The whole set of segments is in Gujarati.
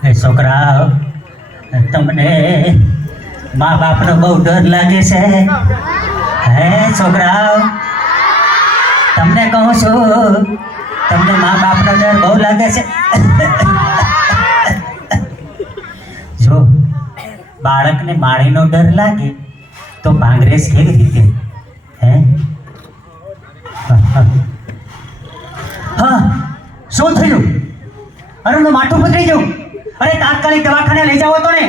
છોકરા તમને મા બાપનો બહુ ડર લાગે છે? હે છોકરા તમને કહું છું, તમને મા બાપનો ડર બહુ લાગે છે? જો, બાળકને માળીનો ડર લાગે, તો ભાંગરેસ કેવી રીતે? હે? હા, શું થયું? અરે માઠું પતરી ગયું અરે તાત્કાલિક દવાખાને લઈ જાવો તો ને.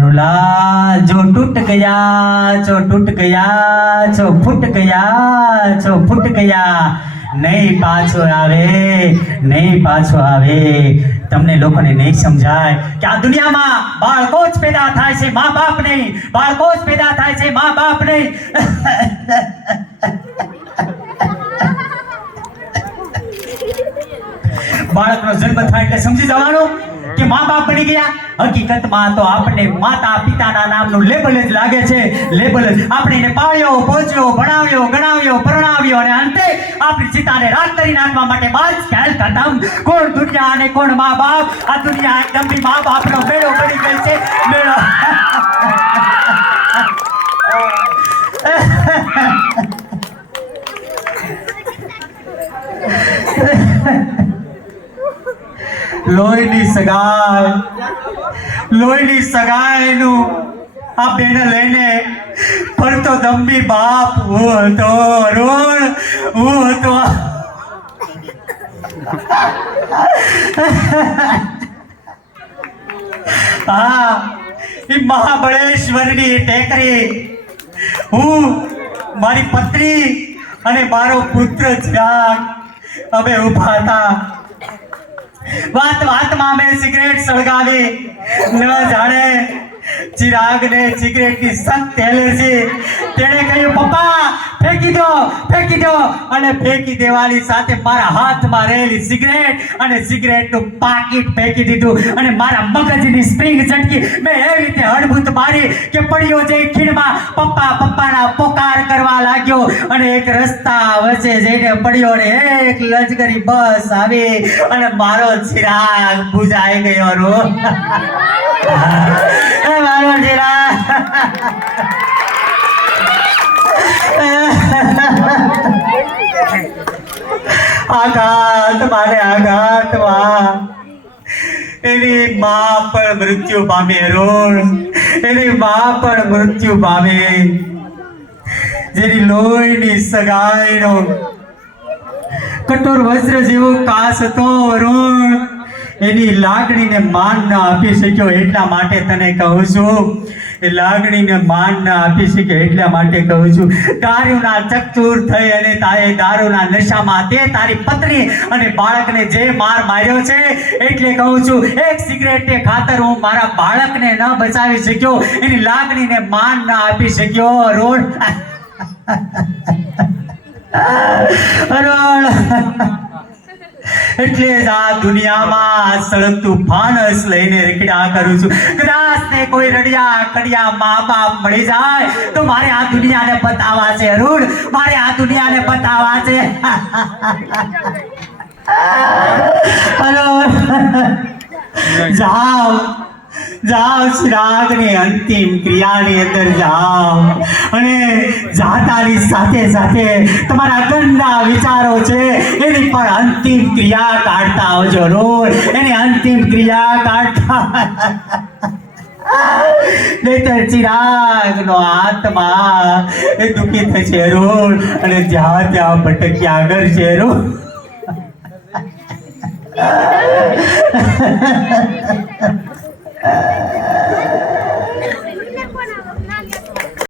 રૂલા જો તૂટ ગયા છો તૂટ ગયા છો ફૂટ ગયા છો ફૂટ ગયા. નહીં પાછો આવે, નહીં પાછો આવે. તમને લોકોને નહીં સમજાય કે આ દુનિયામાં બાળકો જ પેદા થાય છે, મા બાપ નહીં. બાળકો જ પેદા થાય છે, મા બાપ નહીં. બાળકનો જન્મ થાય એટલે સમજી જવાનું કે મા બાપ બની ગયા? હકીકતમાં તો આપણે માતા પિતાના નામનું લેબલ જ લાગે છે. લેબલ જ. આપણે એને પાળ્યો પોચ્યો ભણાવ્યો, ગણાવ્યો, પરણાવ્યો અને અંતે આપણી ચિતાને રાત કરી નાખવા માટે બસ ખ્યાલ ખતમ કોણ દુનિયા અને કોણ મા બાપ? આ દુનિયા એકદમ બી મા બાપનો મેળો બની ગઈ છે. મેળો. લોહીની સગાઈ, લોહીની સગાઈનું આ બેને લઈને ફરતો દંભી બાપ હું હતો, રોણ હું હતો. હા, એ મહાબળેશ્વરની ટેકરી. હું, મારી પત્ની અને મારો પુત્ર ચિરાગ અમે ઊભા હતા. વાત વાતમાં અમે સિગરેટ સળગાવી. ન જાણે ચિરાગને સિગરેટની સખ્ત એલર્જી તેણે કહ્યું પપ્પા ફેંકી દો ફેંકી દો. અને ફેંકી દેવાની સાથે મારા હાથમાં રહેલી સિગરેટ અને સિગરેટનું પાકીટ ફેંકી દીધું અને મારા મગજની સ્પ્રિંગ ઝટકી મેં એવી રીતે હળભૂત મારી કે પડ્યો જઈ ખીણમાં પપ્પા પપ્પાના પોકાર કરવા લાગ્યો અને એક રસ્તા વચ્ચે જઈને પડ્યો ને એક લજગરી બસ આવી અને મારો ચિરાગ બુજાઈ ગયો રો એ મારો ચિરાગ આઘાત, મારે આઘાતમાં એની મા પણ મૃત્યુ પામે, રોણ. એની મા પણ મૃત્યુ પામે. જેની લોહીની સગાઈનો કઠોર વજ્ર જેવો કાસ હતો, રોણ. એની લાગણીને માન ન આપી શક્યો, એટલા માટે તને કહું છું લાગણીને માન ન આપી શકે એટલા માટે કહું છું દારૂના ચકચૂર થઈ અને તારે દારૂના નશામાં તે તારી પત્ની અને બાળકને જે માર માર્યો છે એટલે કહું છું, એક સિગરેટને ખાતર હું મારા બાળકને ન બચાવી શક્યો, એની લાગણીને માન ન આપી શક્યો, રોડ. રોડ એટલે જ આ દુનિયામાં સળગતું ફાનસ લઈને રખડ્યા કરું છું. કદાચ ને કોઈ રડિયા કડિયા મા બાપ મળી જાય તો મારે આ દુનિયાને બતાવવા છે, અરુણ. મારે આ દુનિયાને બતાવવા છે. હલો જાઓ. જાઓ ચિરાગની અંતિમ ક્રિયાની અંદર જાઓ. અને જાતાની સાથે સાથે તમારા ગંદા વિચારો છે, એની પણ અંતિમ ક્રિયા કાઢતા આવજો રોજ. એની અંતિમ ક્રિયા કાઢતા નહીતર ચિરાગનો આત્મા એ દુઃખી થશે રોડ અને જ્યાં ત્યાં ભટક્યા કરશે રોડ